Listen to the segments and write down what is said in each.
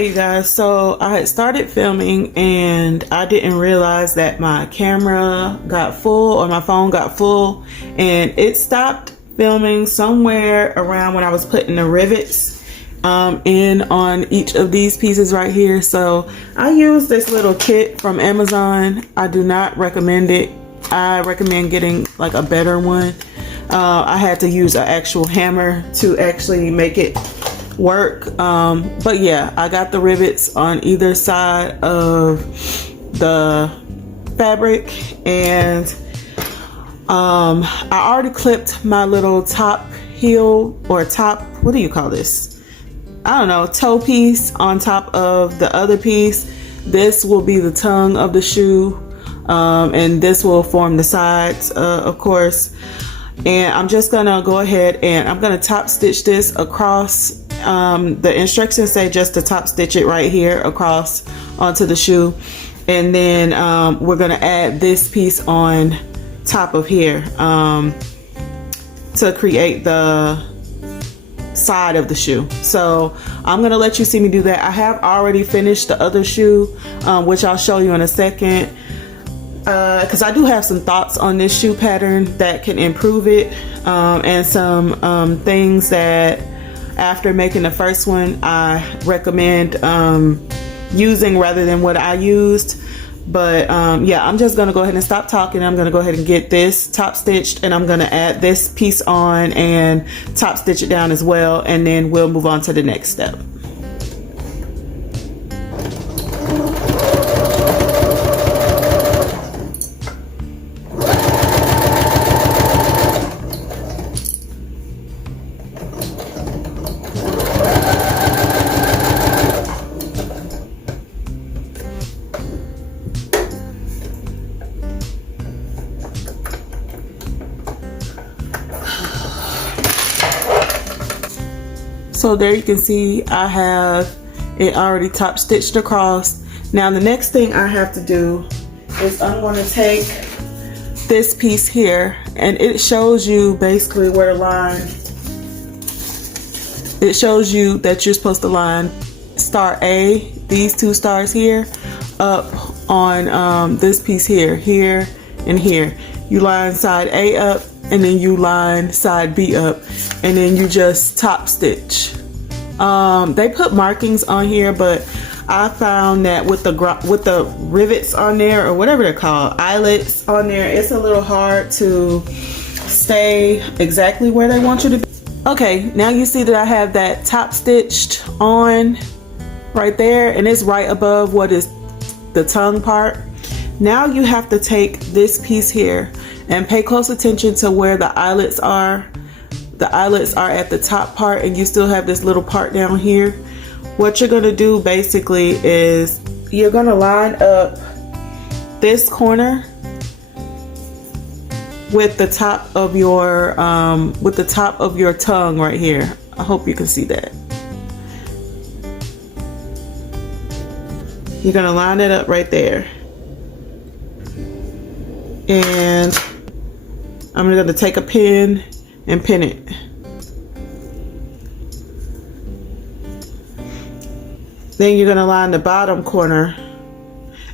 Okay, you guys, so I had started filming and I didn't realize that my camera got full, or my phone got full, and it stopped filming somewhere around when I was putting the rivets in on each of these pieces right here. So I used this little kit from Amazon. I do not recommend it. I recommend getting like a better one. I had to use an actual hammer to actually make it work, but yeah, I got the rivets on either side of the fabric, and I already clipped my little top heel, or top, what do you call this? I don't know, toe piece on top of the other piece. This will be the tongue of the shoe, and this will form the sides, of course. And I'm just gonna go ahead and I'm gonna top stitch this across. The instructions say just to top stitch it right here across onto the shoe, and then we're gonna add this piece on top of here to create the side of the shoe. So I'm gonna let you see me do that. I have already finished the other shoe, which I'll show you in a second, because I do have some thoughts on this shoe pattern that can improve it, and some things that after making the first one I recommend using rather than what I used. But yeah, I'm just gonna go ahead and stop talking. I'm gonna go ahead and get this top stitched, and I'm gonna add this piece on and top stitch it down as well, and then we'll move on to the next step. So there you can see I have it already top stitched across. Now the next thing I have to do is I'm going to take this piece here, and it shows you basically where to line. It shows you that you're supposed to line star A, these two stars here, up on this piece here, here, and here. You line side A up, and then you line side B up, and then you just top stitch. They put markings on here, but I found that with the rivets on there, or whatever they're called, eyelets on there, it's a little hard to stay exactly where they want you to be. Okay, now you see that I have that top stitched on right there, and it's right above what is the tongue part. Now you have to take this piece here and pay close attention to where the eyelets are. The eyelets are at the top part, and you still have this little part down here. What you're gonna do basically is you're gonna line up this corner with the top of your tongue right here. I hope you can see that. You're gonna line it up right there, and I'm gonna take a pin and pin it. Then you're gonna line the bottom corner,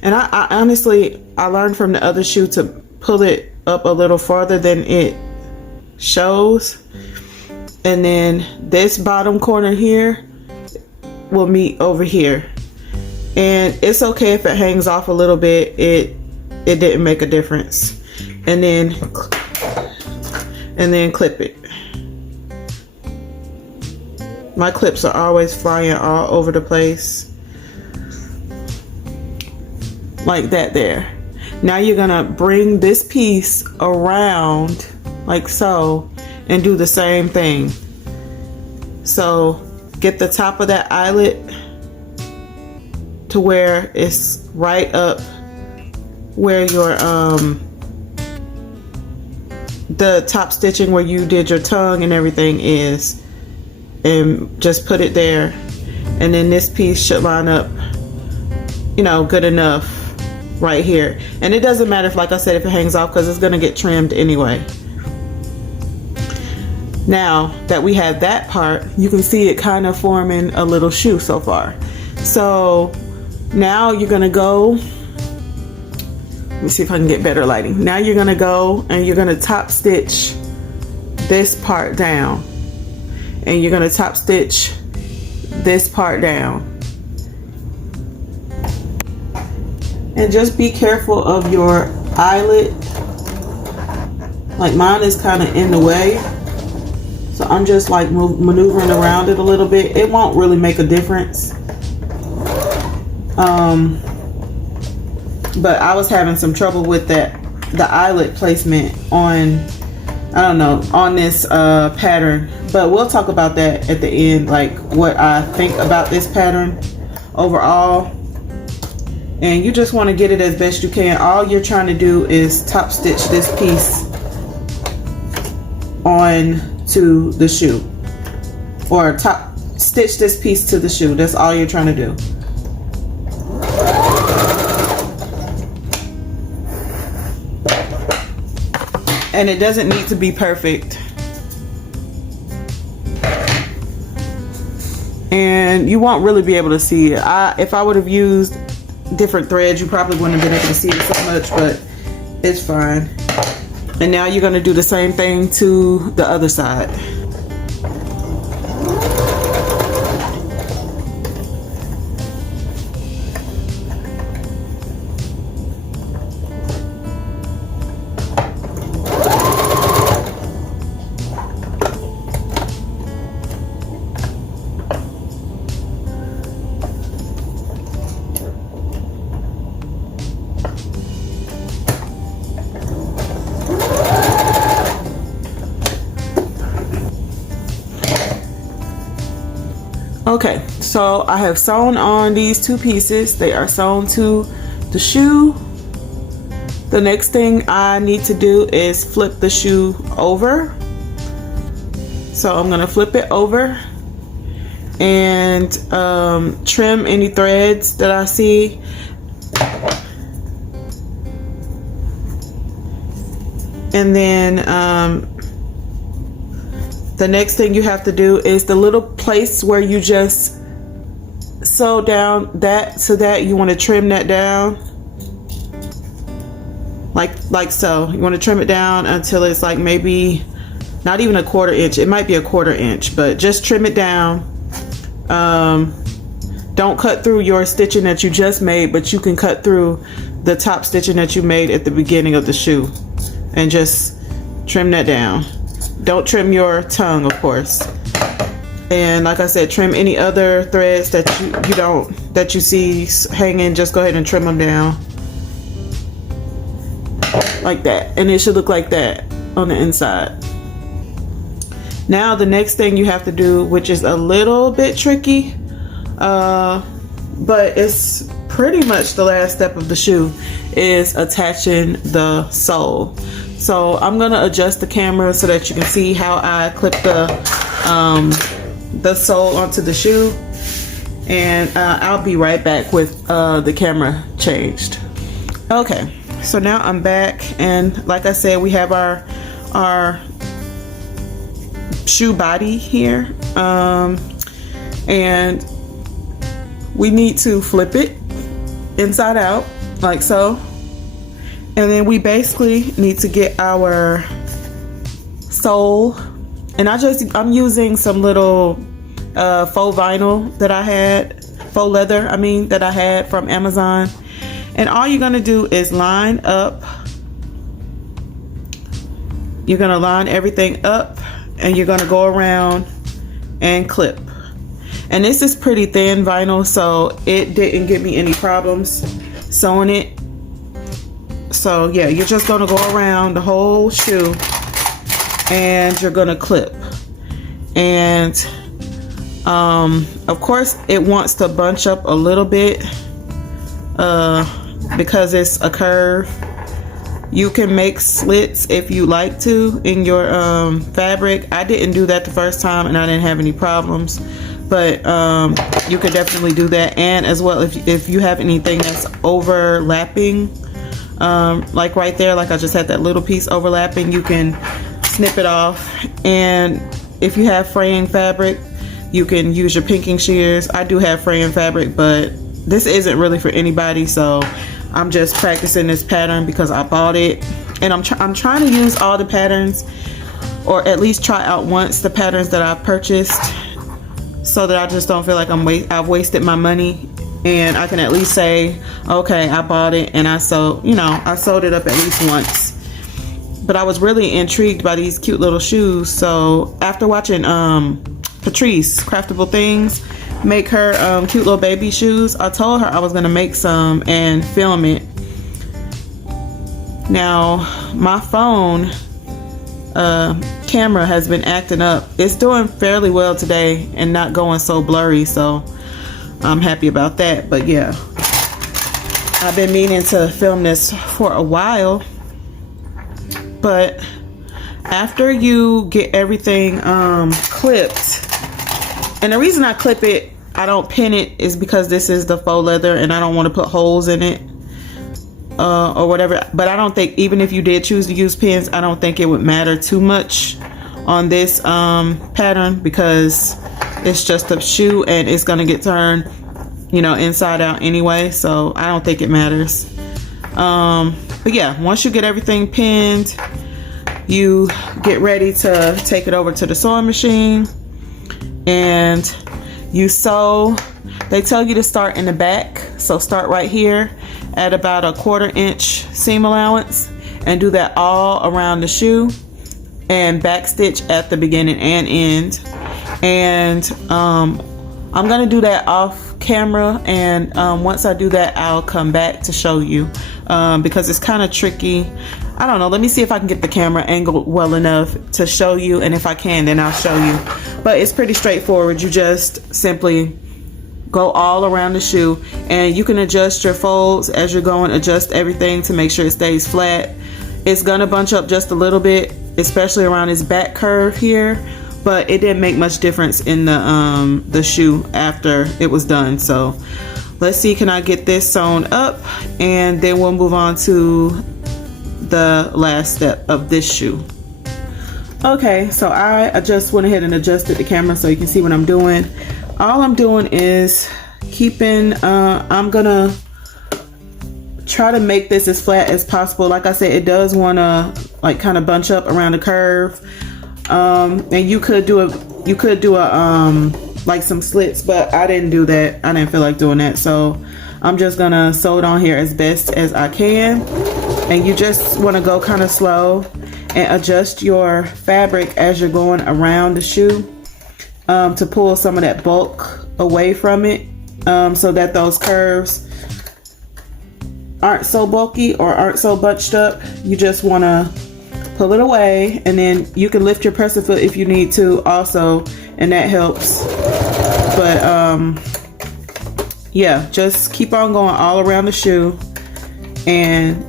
and I honestly, I learned from the other shoe to pull it up a little farther than it shows, and then this bottom corner here will meet over here. And it's okay if it hangs off a little bit, it didn't make a difference. And then clip it. My clips are always flying all over the place. Like that there. Now you're gonna bring this piece around like so and do the same thing. So get the top of that eyelet to where it's right up where your the top stitching where you did your tongue and everything is, and just put it there, and then this piece should line up, you know, good enough right here. And it doesn't matter if, like I said, if it hangs off, because it's gonna get trimmed anyway. Now that we have that part, you can see it kind of forming a little shoe so far. So now you're gonna go, let me see if I can get better lighting. Now you're gonna go and you're gonna top stitch this part down, and you're gonna top stitch this part down. And just be careful of your eyelet. Like mine is kind of in the way, so I'm just like maneuvering around it a little bit. It won't really make a difference. But I was having some trouble with the eyelet placement on, I don't know, on this pattern. But we'll talk about that at the end, like what I think about this pattern overall. And you just want to get it as best you can. All you're trying to do is top stitch this piece on to the shoe, or top stitch this piece to the shoe. That's all you're trying to do. And it doesn't need to be perfect. And you won't really be able to see it. If I would have used different threads, you probably wouldn't have been able to see it so much, but it's fine. And now you're going to do the same thing to the other side. Okay, so I have sewn on these two pieces. They are sewn to the shoe. The next thing I need to do is flip the shoe over. So I'm gonna flip it over and trim any threads that I see. And then the next thing you have to do is the little place where you just sew down that, so that you want to trim that down like so. You want to trim it down until it's like maybe not even a 1/4 inch. It might be a 1/4 inch, but just trim it down. Don't cut through your stitching that you just made, but you can cut through the top stitching that you made at the beginning of the shoe and just trim that down. Don't trim your tongue, of course. And like I said, trim any other threads that you see hanging. Just go ahead and trim them down like that, and it should look like that on the inside. Now the next thing you have to do, which is a little bit tricky, but it's pretty much the last step of the shoe, is attaching the sole. So I'm gonna adjust the camera so that you can see how I clip the sole onto the shoe, and I'll be right back with the camera changed. Okay, so now I'm back, and like I said, we have our shoe body here, and we need to flip it inside out like so. And then we basically need to get our sole, and I'm using some little faux vinyl that I had, faux leather, I mean, that I had from Amazon. And all you're gonna do is line up. You're gonna line everything up, and you're gonna go around and clip. And this is pretty thin vinyl, so it didn't give me any problems sewing it. So yeah, you're just gonna go around the whole shoe and you're gonna clip. And of course it wants to bunch up a little bit because it's a curve. You can make slits if you like to in your fabric. I didn't do that the first time and I didn't have any problems, but you could definitely do that. And as well, if you have anything that's overlapping, like right there, like I just had that little piece overlapping, you can snip it off. And if you have fraying fabric, you can use your pinking shears. I do have fraying fabric, but this isn't really for anybody, so I'm just practicing this pattern because I bought it, and I'm trying to use all the patterns, or at least try out once the patterns that I purchased, so that I just don't feel like I've wasted my money, and I can at least say, okay, I bought it and I sewed it up at least once. But I was really intrigued by these cute little shoes, so after watching Patrice Craftable Things make her cute little baby shoes, I told her I was gonna make some and film it. Now my phone camera has been acting up. It's doing fairly well today and not going so blurry, so I'm happy about that. But yeah, I've been meaning to film this for a while, but after you get everything clipped, and the reason I clip it, I don't pin it, is because this is the faux leather and I don't want to put holes in it or whatever. But I don't think, even if you did choose to use pins, I don't think it would matter too much on this pattern, because it's just a shoe and it's gonna get turned, you know, inside out anyway, so I don't think it matters. But yeah, once you get everything pinned, you get ready to take it over to the sewing machine and you sew. They tell you to start in the back, so start right here at about a 1/4 inch seam allowance and do that all around the shoe, and back stitch at the beginning and end. And I'm gonna do that off camera, and once I do that, I'll come back to show you, because it's kind of tricky. I don't know, let me see if I can get the camera angled well enough to show you, and if I can, then I'll show you. But it's pretty straightforward. You just simply go all around the shoe, and you can adjust your folds as you're going, adjust everything to make sure it stays flat. It's gonna bunch up just a little bit, especially around this back curve here, but it didn't make much difference in the shoe after it was done. So let's see, can I get this sewn up, and then we'll move on to the last step of this shoe. Okay, so I just went ahead and adjusted the camera so you can see what I'm doing. All I'm doing is keeping, I'm gonna try to make this as flat as possible. Like I said, it does want to like kind of bunch up around the curve, and you could do a like some slits, but I didn't do that. I didn't feel like doing that, so I'm just gonna sew it on here as best as I can. And you just want to go kind of slow and adjust your fabric as you're going around the shoe, to pull some of that bulk away from it, so that those curves aren't so bulky or aren't so bunched up. You just want to pull it away, and then you can lift your presser foot if you need to also, and that helps. But yeah, just keep on going all around the shoe, and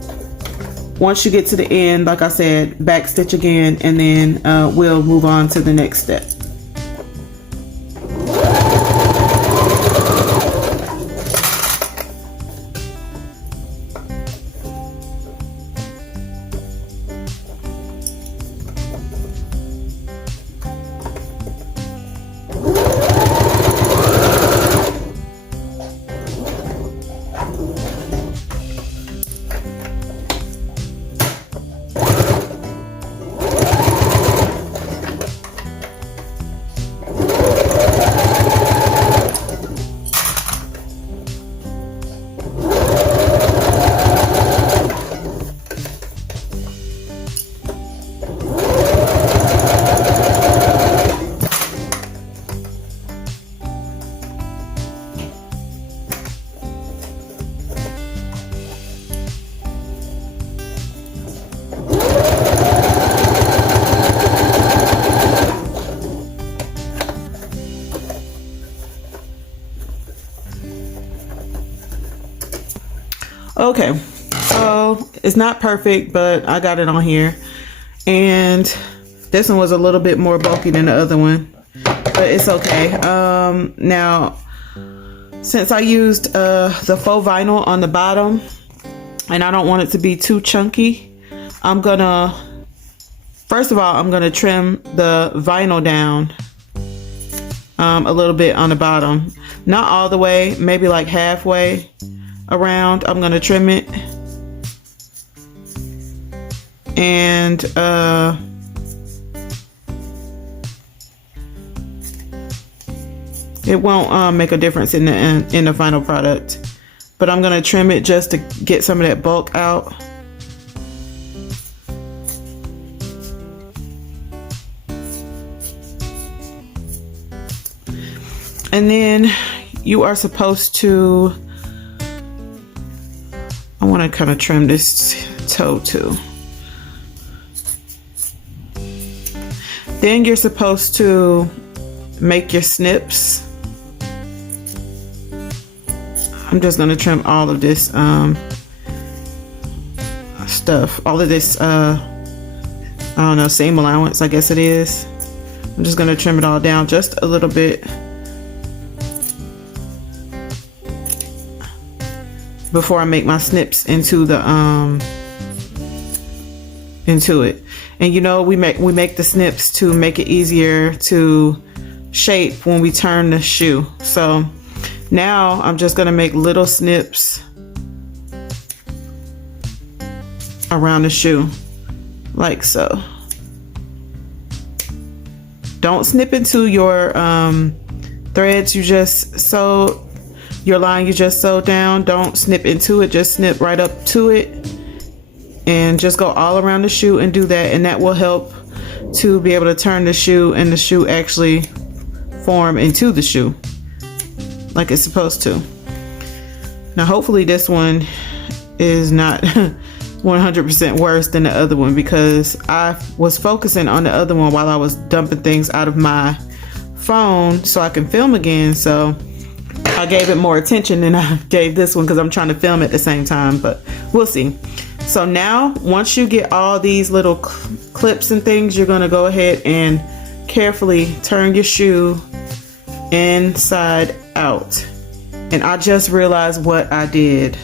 once you get to the end, like I said, back stitch again, and then we'll move on to the next step. Okay, so it's not perfect, but I got it on here, and this one was a little bit more bulky than the other one, but it's okay. Now, since I used the faux vinyl on the bottom, and I don't want it to be too chunky, I'm gonna, first of all, I'm gonna trim the vinyl down a little bit on the bottom, not all the way, maybe like halfway around. I'm gonna trim it, and it won't make a difference in the final product, but I'm gonna trim it just to get some of that bulk out. And then you are supposed to, I want to kind of trim this toe too. Then you're supposed to make your snips. I'm just going to trim all of this stuff, all of this, I don't know, seam allowance, I guess it is. I'm just going to trim it all down just a little bit before I make my snips into the into it. And you know, we make the snips to make it easier to shape when we turn the shoe. So now I'm just gonna make little snips around the shoe, like so. Don't snip into your threads you just sewed, your line you just sewed down. Don't snip into it, just snip right up to it and just go all around the shoe and do that, and that will help to be able to turn the shoe and the shoe actually form into the shoe like it's supposed to. Now hopefully this one is not 100% worse than the other one, because I was focusing on the other one while I was dumping things out of my phone so I can film again. So I gave it more attention than I gave this one because I'm trying to film at the same time, but we'll see. So now once you get all these little clips and things, you're going to go ahead and carefully turn your shoe inside out. And I just realized what I did.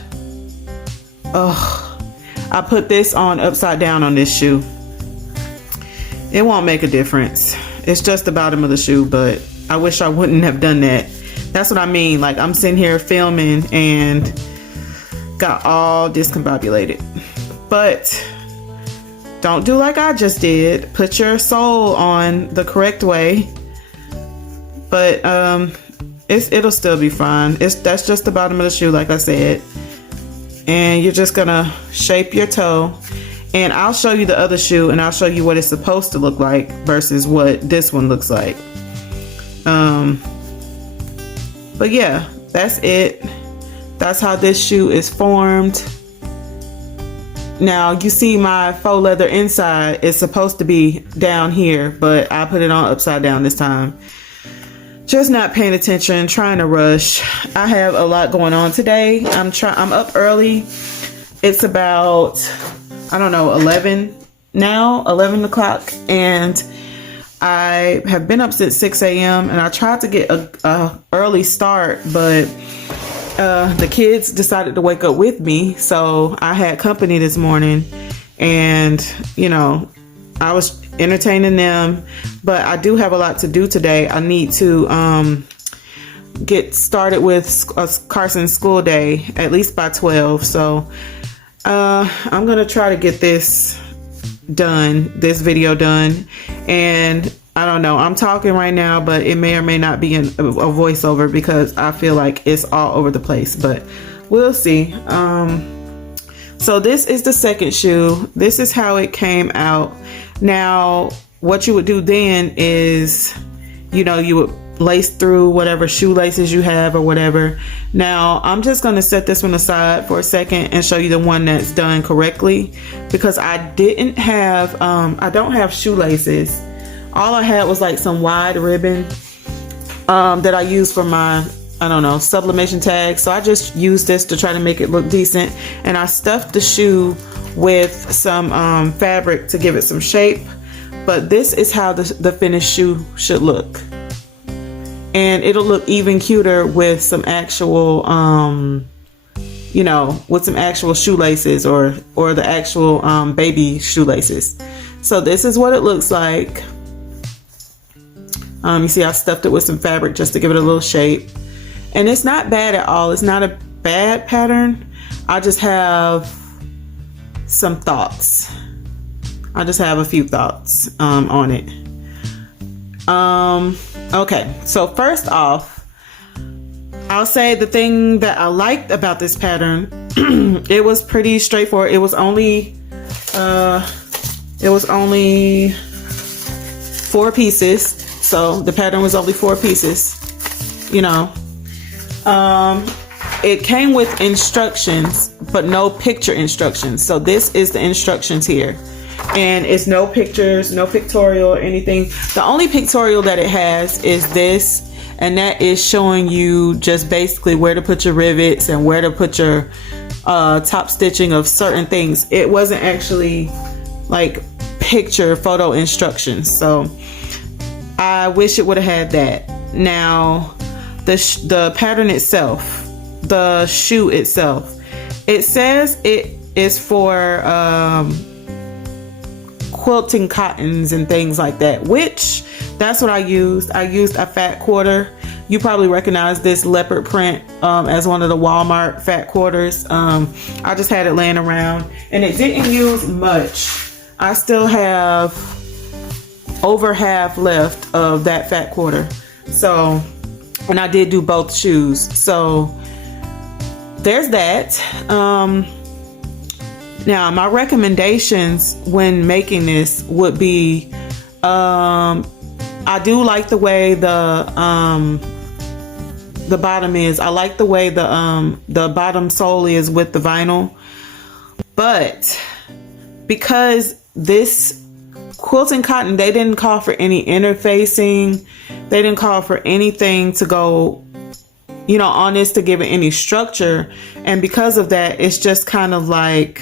Oh, I put this on upside down on this shoe. It won't make a difference. It's just the bottom of the shoe, but I wish I wouldn't have done that. That's what I mean. Like, I'm sitting here filming and got all discombobulated. But don't do like I just did. Put your sole on the correct way. But it'll still be fine. That's just the bottom of the shoe, like I said. And you're just gonna shape your toe. And I'll show you the other shoe and I'll show you what it's supposed to look like versus what this one looks like. But yeah, that's it. That's how this shoe is formed. Now you see my faux leather inside is supposed to be down here, but I put it on upside down this time. Just not paying attention, trying to rush. I have a lot going on today. I'm up early. It's about, I don't know, 11 now, 11 o'clock. And I have been up since 6 a.m. and I tried to get a early start, but the kids decided to wake up with me. So I had company this morning and, you know, I was entertaining them, but I do have a lot to do today. I need to get started with Carson's school day, at least by 12. So I'm going to try to get this video done. And I don't know, I'm talking right now, but it may or may not be a voiceover because I feel like it's all over the place, but we'll see. So this is the second shoe. This is how it came out. Now, what you would do then is, you know, you would lace through whatever shoelaces you have or whatever. Now, I'm just going to set this one aside for a second and show you the one that's done correctly, because I didn't have, I don't have shoelaces. All I had was like some wide ribbon that I used for my, I don't know, sublimation tags. So I just used this to try to make it look decent. And I stuffed the shoe with some fabric to give it some shape. But this is how the finished shoe should look. And it'll look even cuter with some actual, you know, with some actual shoelaces or the actual baby shoelaces. So this is what it looks like. You see I stuffed it with some fabric just to give it a little shape. And it's not bad at all. It's not a bad pattern. I just have some thoughts. I just have a few thoughts on it. Okay, so first off, I'll say the thing that I liked about this pattern, it was pretty straightforward. It was only 4 pieces. So the pattern was only 4 pieces, you know. It came with instructions, but no picture instructions. So this is the instructions here. And it's no pictures, no pictorial or anything. The only pictorial that it has is this, and that is showing you just basically where to put your rivets and where to put your top stitching of certain things. It wasn't actually like picture photo instructions. So I wish it would have had that. Now the pattern itself, the shoe itself, it says it is for quilting cottons and things like that, which that's what I used. I used a fat quarter. You probably recognize this leopard print as one of the Walmart fat quarters. I just had it laying around and it didn't use much. I still have over half left of that fat quarter. So, and I did do both shoes. So there's that. Now my recommendations when making this would be, I do like the way the bottom is. I like the way the bottom sole is with the vinyl, but because this quilting cotton, they didn't call for any interfacing. They didn't call for anything to go, you know, on this to give it any structure. And because of that, it's just kind of like,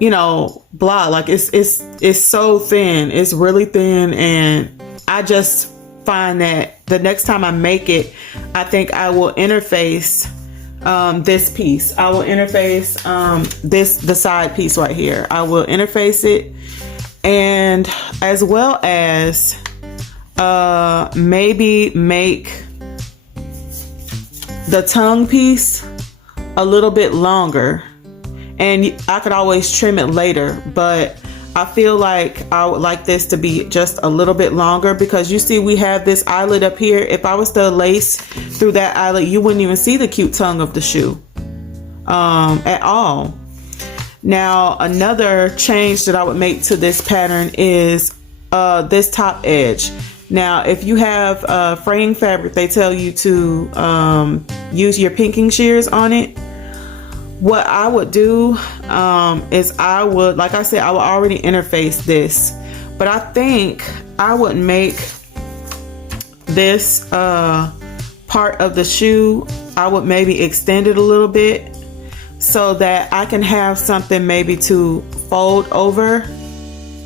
you know, blah, like it's so thin. It's really thin. And I just find that the next time I make it, I think I will interface this piece. I will interface the side piece right here. I will interface it, and as well as maybe make the tongue piece a little bit longer, and I could always trim it later, but I feel like I would like this to be just a little bit longer, because you see we have this eyelet up here. If I was to lace through that eyelet, you wouldn't even see the cute tongue of the shoe at all. Now another change that I would make to this pattern is this top edge. Now if you have fraying fabric, they tell you to use your pinking shears on it. What I would do is I would, like I said, I would already interface this, but I think I would make this part of the shoe, I would maybe extend it a little bit so that I can have something maybe to fold over,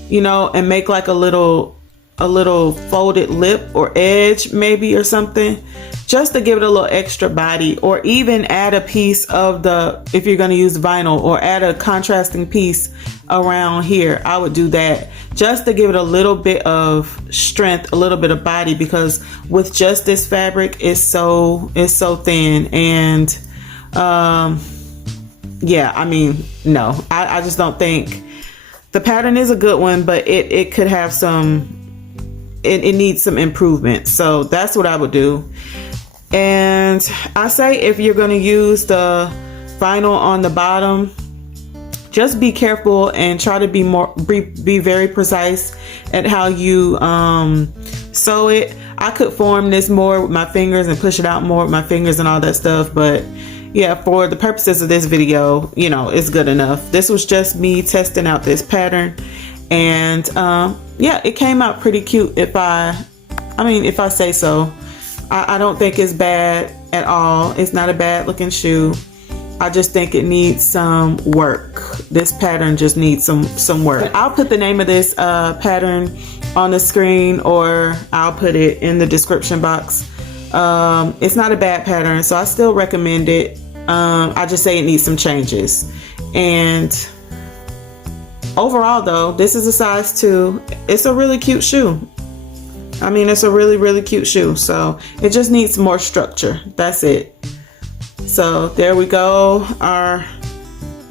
you know, and make like a little folded lip or edge maybe, or something, just to give it a little extra body, or even add a piece of the, if you're going to use vinyl, or add a contrasting piece around here. I would do that just to give it a little bit of strength, a little bit of body, because with just this fabric, it's so thin. And yeah, I mean, no, I just don't think the pattern is a good one, but it could have some, it needs some improvement. So that's what I would do. And I say, if you're going to use the vinyl on the bottom, just be careful and try to be very precise at how you sew it. I could form this more with my fingers and push it out more with my fingers and all that stuff, but yeah, for the purposes of this video, you know, it's good enough. This was just me testing out this pattern, and yeah, it came out pretty cute if I say so. I don't think it's bad at all. It's not a bad looking shoe. I just think it needs some work. This pattern just needs some work. I'll put the name of this pattern on the screen, or I'll put it in the description box. It's not a bad pattern, so I still recommend it. I just say it needs some changes. And overall though, this is a size 2. It's a really cute shoe. I mean, it's a really, really cute shoe. So it just needs more structure. That's it. So there we go. Our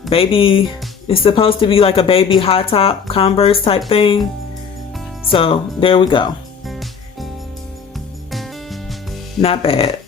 baby, it's supposed to be like a baby high top Converse type thing. So there we go. Not bad.